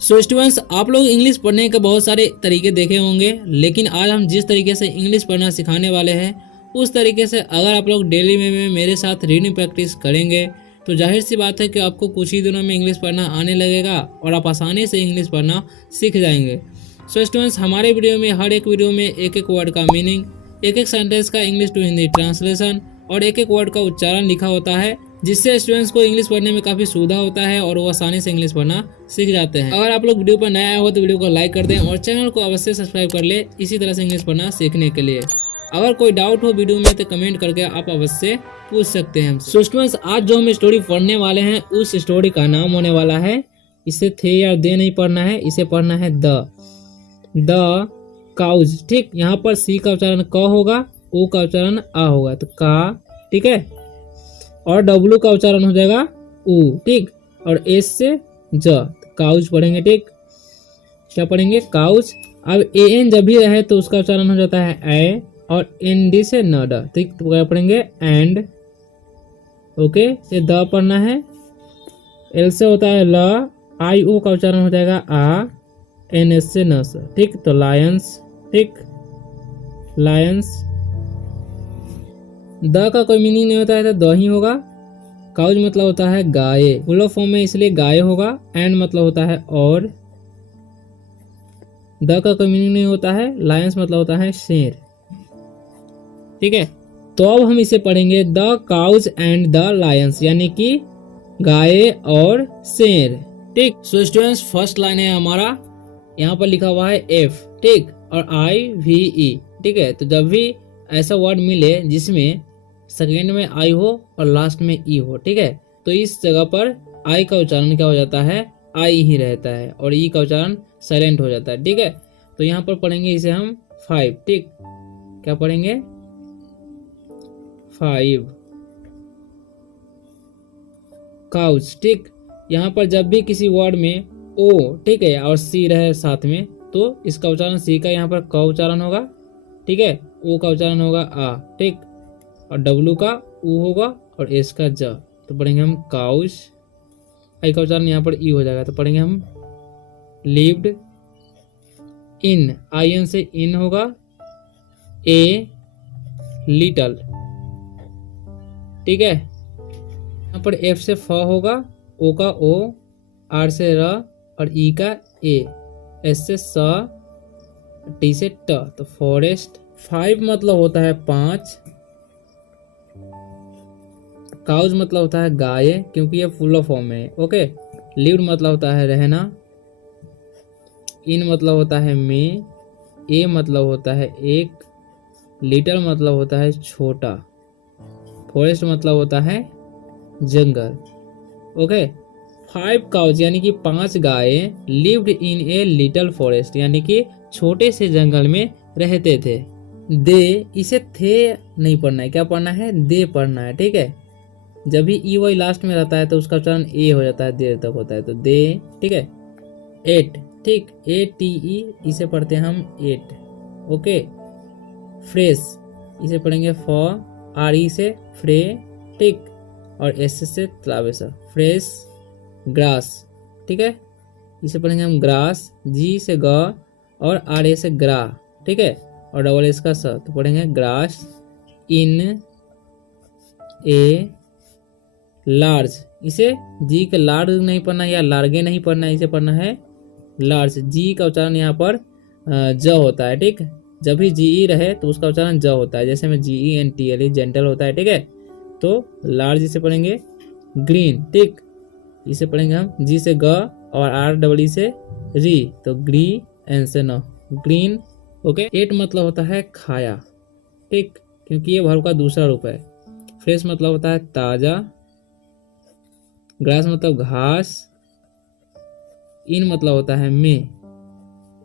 So students, आप लोग English पढ़ने के बहुत सारे तरीके देखे होंगे, लेकिन आज हम जिस तरीके से इंग्लिश पढ़ना सिखाने वाले हैं उस तरीके से अगर आप लोग डेली में मेरे साथ रीडिंग प्रैक्टिस करेंगे तो जाहिर सी बात है कि आपको कुछ ही दिनों में इंग्लिश पढ़ना आने लगेगा और आप आसानी से इंग्लिश पढ़ना सीख जाएंगे। सो स्टूडेंट्स, हमारे वीडियो में हर एक वीडियो में एक एक वर्ड का मीनिंग, एक एक सेंटेंस का इंग्लिश टू हिंदी ट्रांसलेशन और एक एक वर्ड का उच्चारण लिखा होता है, जिससे स्टूडेंट्स को इंग्लिश पढ़ने में काफी सुविधा होता है और वो आसानी से इंग्लिश पढ़ना सीख जाते हैं। अगर आप लोग वीडियो पर नए आए हो तो वीडियो को लाइक कर दें और चैनल को अवश्य सब्सक्राइब कर ले इसी तरह से इंग्लिश पढ़ना सीखने के लिए। अगर कोई डाउट हो वीडियो में तो कमेंट करके आप अवश्य पूछ सकते हैं। सो स्टूडेंट्स, आज जो हम स्टोरी पढ़ने वाले हैं उस स्टोरी का नाम होने वाला है, इसे थे या दे नहीं पढ़ना है, इसे पढ़ना है द काउज। ठीक, यहाँ पर सी का उच्चारण क होगा, ओ का उच्चारण आ होगा, तो का, ठीक है, और डब्लू का उच्चारण हो जाएगा ऊ, ठीक, और एस से ज, तो काउज पढ़ेंगे। ठीक, क्या पढ़ेंगे? काउज। अब ए एन जब भी रहे तो उसका उच्चारण हो जाता है ए, और एन डी से न ड, ठीक, तो क्या पढ़ेंगे? एंड। ओके, ये द पढ़ना है। एल से होता है ल, आई ओ का उच्चारण हो जाएगा आ, एन एस से न स, ठीक, तो लायंस। ठीक, लायंस। द का कोई मीनिंग नहीं होता है तो द ही होगा। काउज मतलब होता है गाय, फुल फॉर्म में इसलिए गाय होगा। एंड मतलब होता है और। द का कोई मीनिंग नहीं होता है। लायंस मतलब होता है शेर। ठीक है, तो अब हम इसे पढ़ेंगे the cows and the Lions, यानी कि गाय और शेर। ठीक, सो स्टूडेंट्स, फर्स्ट लाइन है हमारा, यहाँ पर लिखा हुआ है एफ, ठीक, और आई वी ई। ठीक है, तो जब भी ऐसा वर्ड मिले जिसमें सेकेंड में आई हो और लास्ट में ई हो, ठीक है, तो इस जगह पर आई का उच्चारण क्या हो जाता है? आई ही रहता है, और ई का उच्चारण साइलेंट हो जाता है। ठीक है, तो यहाँ पर पढ़ेंगे इसे हम 5। ठीक, क्या पढ़ेंगे? 5 काउच। ठीक, यहाँ पर जब भी किसी वर्ड में ओ, ठीक है, और सी रहे साथ में तो इसका उच्चारण सी का यहाँ पर क उच्चारण होगा, ठीक है, ओ का उच्चारण होगा आ, ठीक, और डब्लू का ऊ होगा और एस का ज, तो पढ़ेंगे हम काउच। आई का उच्चारण यहाँ पर ई हो जाएगा, तो पढ़ेंगे हम लिव्ड इन, आई एन से इन होगा, ए लिटल। ठीक है, यहाँ पर एफ से फ होगा, ओ का ओ, आर से र और ई का ए, एस से स, टी से ट, तो फॉरेस्ट। 5 मतलब होता है 5। काउज मतलब होता है गाय, क्योंकि ये फुल फॉर्म है। ओके, लिव्ड मतलब होता है रहना, इन मतलब होता है में, ए मतलब होता है एक, लिटल मतलब होता है छोटा, फॉरेस्ट मतलब होता है जंगल। ओके, 5 काउज यानी कि 5 गायें lived in a little forest, यानी कि छोटे से जंगल में रहते थे। दे, इसे थे नहीं पढ़ना है, क्या पढ़ना है? दे पढ़ना है। ठीक है, जब भी ई वाई लास्ट में रहता है तो उसका उच्चारण ए हो जाता है, देर तक होता है, तो दे। ठीक है, 8, ठीक, ए टी ई, इसे पढ़ते हैं हम 8। ओके, फ्रेश, इसे पढ़ेंगे फ, आर ई से फ्रे, ठीक, और एस से तलावेश, फ्रेश। ग्रास, ठीक है, इसे पढ़ेंगे हम ग्रास, जी से ग और आर ए से ग्रा, ठीक है, और डबल एस का स, तो पढ़ेंगे ग्रास। इन ए लार्ज, इसे जी का लार्ज नहीं पढ़ना है या लार्गे नहीं पढ़ना है, इसे पढ़ना है लार्ज। जी का उच्चारण यहाँ पर ज होता है। ठीक, जब भी जी ई रहे तो उसका उच्चारण ज होता है, जैसे में G E N T L E, gentle होता है। ठीक है, तो लार्ज इसे पढ़ेंगे ग्रीन। ठीक, इसे पढ़ेंगे हम जी से ग और आर डबल ई से री, तो ग्री, एन से न, ग्रीन। ओके, 8 मतलब होता है खाया। ठीक, क्योंकि ये वर्ब का दूसरा रूप है। फ्रेश मतलब होता है ताजा, ग्रास मतलब घास, इन मतलब होता है में,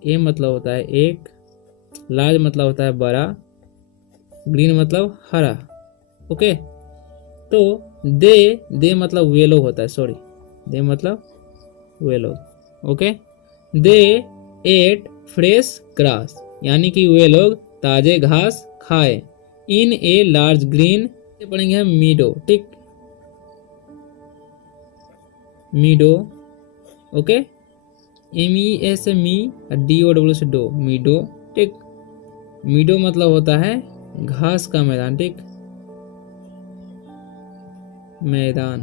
ए मतलब होता है एक, लार्ज मतलब होता है बड़ा, ग्रीन मतलब हरा। ओके, तो दे मतलब वे लोग होता है, सॉरी, दे मतलब वे लोग। ओके, दे एट फ्रेश ग्रास, यानी कि वे लोग ताजे घास खाए। इन ए लार्ज ग्रीन, पढ़ेंगे हम मीडो। ठीक, मीडो। ओके, MEA से मी, DOW से डो, मीडो। ठीक, मीडो मतलब होता है घास का मैदान। ठीक, मैदान,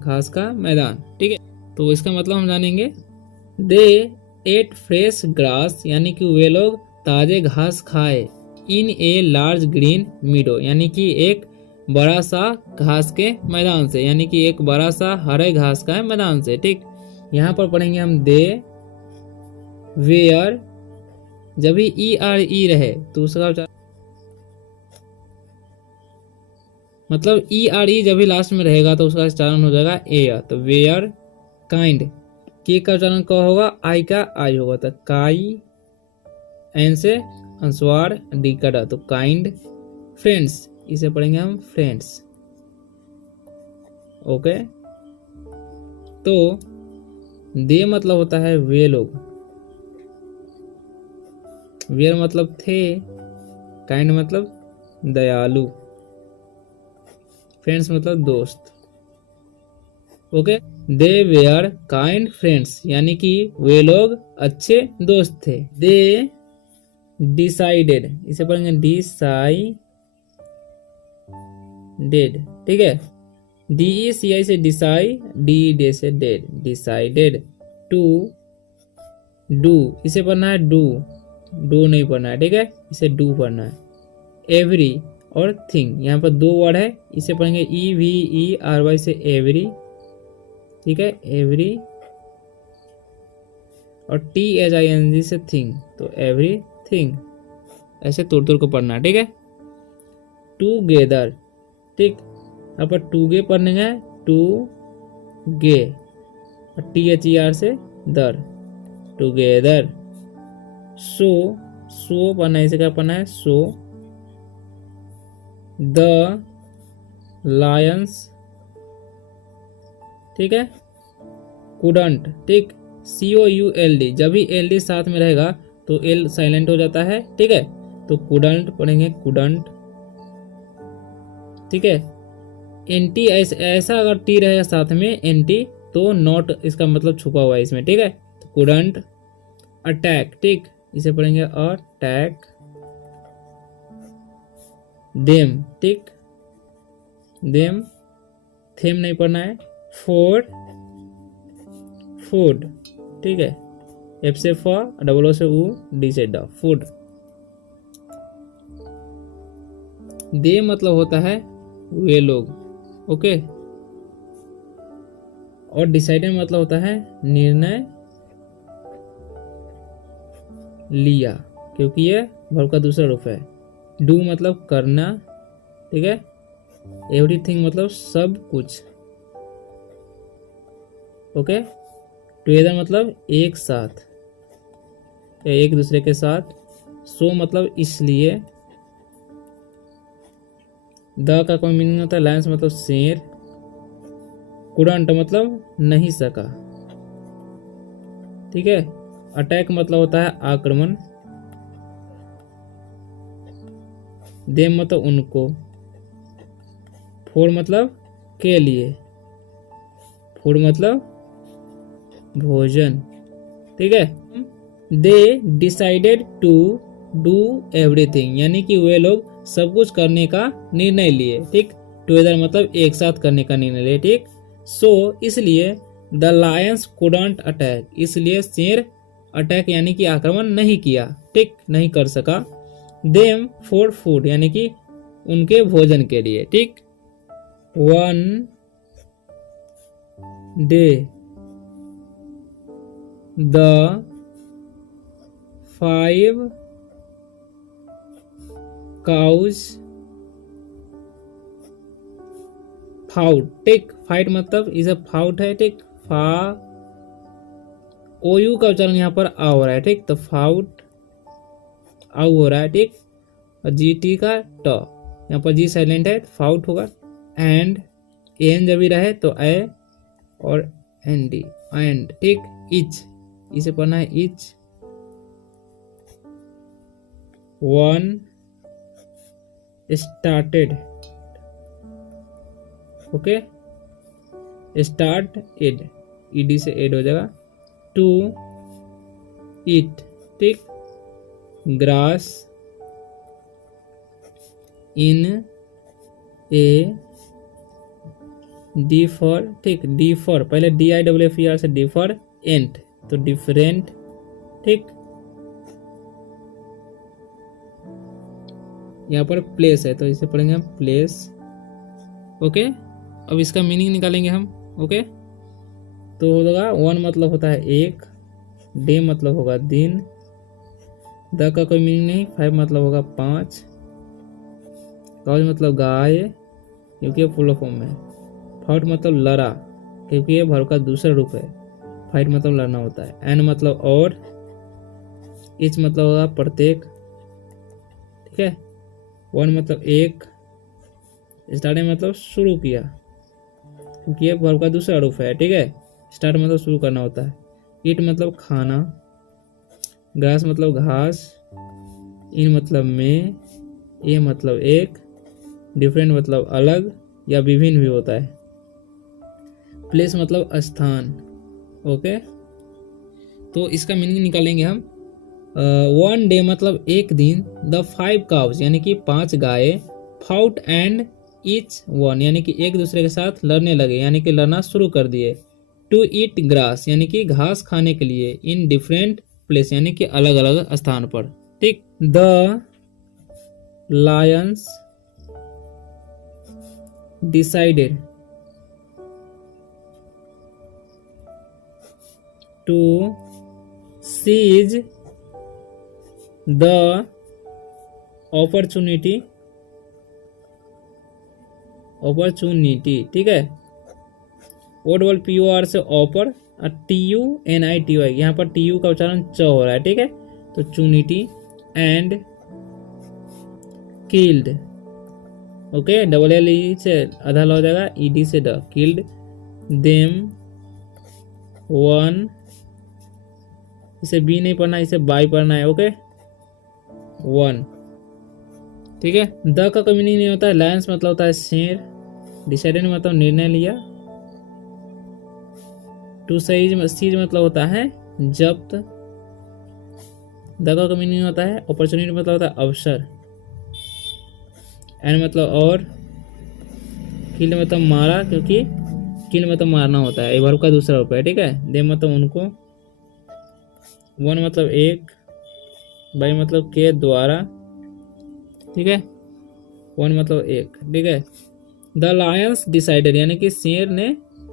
घास का मैदान। ठीक है, तो इसका मतलब हम जानेंगे। दे एट फ्रेश ग्रास, यानी कि वे लोग ताजे घास खाए। इन ए लार्ज ग्रीन मीडो, यानी कि एक बड़ा सा घास के मैदान से, यानी कि एक बड़ा सा हरे घास का मैदान से। ठीक, यहाँ पर पढ़ेंगे हम दे वेयर, जब भी ERE रहे तो उसका मतलब ERE जब भी लास्ट में रहेगा तो उसका उच्चारण हो जाएगा एयर। तो वेयर काइंड, के का उच्चारण क्या होगा, आई का आई होगा, तो काई, एन से अनुस्वार, डी का डा, तो काइंड फ्रेंड्स, इसे पढ़ेंगे हम फ्रेंड्स। ओके, तो दे मतलब होता है वे लोग, वेयर मतलब थे, काइंड मतलब दयालु, फ्रेंड्स मतलब दोस्त। Okay, they were kind friends, यानी कि वे लोग अच्छे दोस्त थे। दे डिसाइडेड, इसे पढ़ेंगे डिसाइडेड। ठीक है, DECI से डिसाई, DE से डेड, डिसाइडेड टू डू, इसे पढ़ना है डू, डू नहीं पढ़ना है। ठीक है, इसे डू पढ़ना है। एवरी और थिंग, यहाँ पर दो वर्ड है, इसे पढ़ेंगे EVERY से एवरी। ठीक है, एवरी, और THING से थिंग, तो एवरी थिंग, ऐसे तोड़ तोड़ को पढ़ना है। ठीक है, टूगेदर। ठीक, यहाँ पर टूगे पढ़ने हैं, टू गे, और THER से दर, टूगेदर। सो, सो पढ़ना है, इसे क्या पढ़ना है, सो। द लायंस, ठीक है, कुडंट। ठीक, COULD, जब भी LD साथ में रहेगा तो L साइलेंट हो जाता है। ठीक है, तो कुडंट पढ़ेंगे, कुडंट। ठीक है, NT ऐसा अगर टी रहेगा साथ में NT तो नॉट, इसका मतलब छुपा हुआ है इसमें। ठीक है, तो कुडंट अटैक। ठीक, इसे पढ़ेंगे अटैक देम। ठीक, देम, थेम नहीं पढ़ना है। For food. ठीक है, F से फॉर, डबल से ऊ, D से डा, फूड। दे मतलब होता है वे लोग। ओके, और डिसाइडेड मतलब होता है निर्णय लिया, क्योंकि ये वर्ब का दूसरा रूप है। डू मतलब करना। ठीक है, एवरीथिंग मतलब सब कुछ। ओके, टुगेदर मतलब एक साथ या एक दूसरे के साथ। सो मतलब इसलिए। द का कोई मीनिंग होता है, लायंस मतलब शेर। कुडंट मतलब नहीं सका। ठीक है, अटैक मतलब होता है आक्रमण। देम मतलब उनको। फॉर मतलब के लिए। फूड मतलब भोजन। ठीक है, they decided to do everything, यानी कि वे लोग सब कुछ करने का निर्णय लिए। ठीक, टुगेदर मतलब एक साथ करने का निर्णय लिए। ठीक, सो इसलिए द लायंस कुडंट अटैक, इसलिए शेर अटैक यानी कि आक्रमण नहीं किया। ठीक, नहीं कर सका। देम फॉर फूड, यानी कि उनके भोजन के लिए। ठीक, one day the 5 cows fought. ठीक, फाइट मतलब इसे फाउट है। ठीक, फा, OU का उच्चारण यहाँ पर आ हो रहा है। ठीक, तो फाउट आउ हो रहा है। ठीक, और GT का ट, यहाँ पर G साइलेंट है, फाउट होगा। एंड एन जब भी रहे तो ए और ND, एंड। ठीक, इच, इसे पढ़ना है each. One started. Okay, start ed, ED से एड हो जाएगा। टू ईट, ठीक, grass in a D for, ठीक, डी फॉर, पहले DIFFER से डी फॉर एंट, तो डिफरेंट, ठीक। यहाँ पर प्लेस है तो इसे पढ़ेंगे हम प्लेस, ओके। अब इसका मीनिंग निकालेंगे हम, ओके। तो होगा वन मतलब होता है एक, डे मतलब होगा दिन, द का कोई मीनिंग नहीं, फाइव मतलब होगा पाँच, काउज मतलब गाय क्योंकि ये फुल फॉर्म में, फाउट मतलब लड़ा क्योंकि ये वर्ब का दूसरा रूप है, फाइट मतलब लड़ना होता है, एन मतलब और, इच मतलब होगा प्रत्येक, ठीक है, वन मतलब एक, स्टार्टिंग मतलब शुरू किया क्योंकि ये वर्ब का दूसरा रूप है, ठीक है, स्टार्ट मतलब शुरू करना होता है, ईट मतलब खाना, ग्रास मतलब घास, इन मतलब में, ए मतलब एक, डिफरेंट मतलब अलग या विभिन्न भी होता है, प्लेस मतलब स्थान, ओके। तो इसका मीनिंग निकालेंगे हम, वन डे मतलब एक दिन, द फाइव काउज यानी कि पांच गाय, फाउट एंड ईच वन यानी कि एक दूसरे के साथ लड़ने लगे यानी कि लड़ना शुरू कर दिए, टू ईट ग्रास यानी कि घास खाने के लिए, इन डिफरेंट प्लेस यानी कि अलग अलग स्थान पर, ठीक। The lions decided to seize the opportunity, ठीक है, ओडबल POR से ऑपर, TUNITY, यहाँ पर TU का उच्चारण च हो रहा है, ठीक है, तो चुनिटी, and killed, okay, double L से आधा हो जाएगा, ED से द, किल्ड देम वन, इसे बी नहीं पढ़ना, इसे बाई पढ़ना है, ओके, वन, ठीक है। द का कोई मीनिंग नहीं होता है, लायंस मतलब होता है शेर, डिसाइडेड मतलब निर्णय लिया, टू सीज मतलब होता है जब्त, द का कोई मीनिंग होता है अपॉर्चुनिटी मतलब होता है अवसर, एन मतलब और, किल मतलब मारा क्योंकि किल मतलब मारना होता है, वर्ब का दूसरा रूप है, ठीक है, दे मतलब उनको, वन मतलब एक, बाई मतलब के द्वारा, ठीक है, वन मतलब एक, ठीक है। द लायंस डिसाइडेड यानी कि शेर ने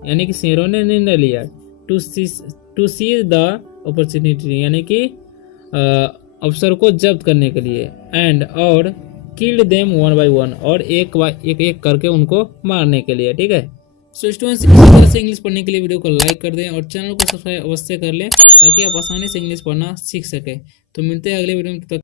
यानी कि शेरों ने निर्णय लिया, टू सीज द अपॉर्चुनिटी यानी कि अवसर को जब्त करने के लिए, एंड और, killed them one by one और एक एक करके उनको मारने के लिए, ठीक है। सो स्टूडेंट्स, इसी तरह से इंग्लिश पढ़ने के लिए वीडियो को लाइक कर दें और चैनल को सब्सक्राइब अवश्य कर लें ताकि आप आसानी से इंग्लिश पढ़ना सीख सकें। तो मिलते हैं अगले वीडियो में।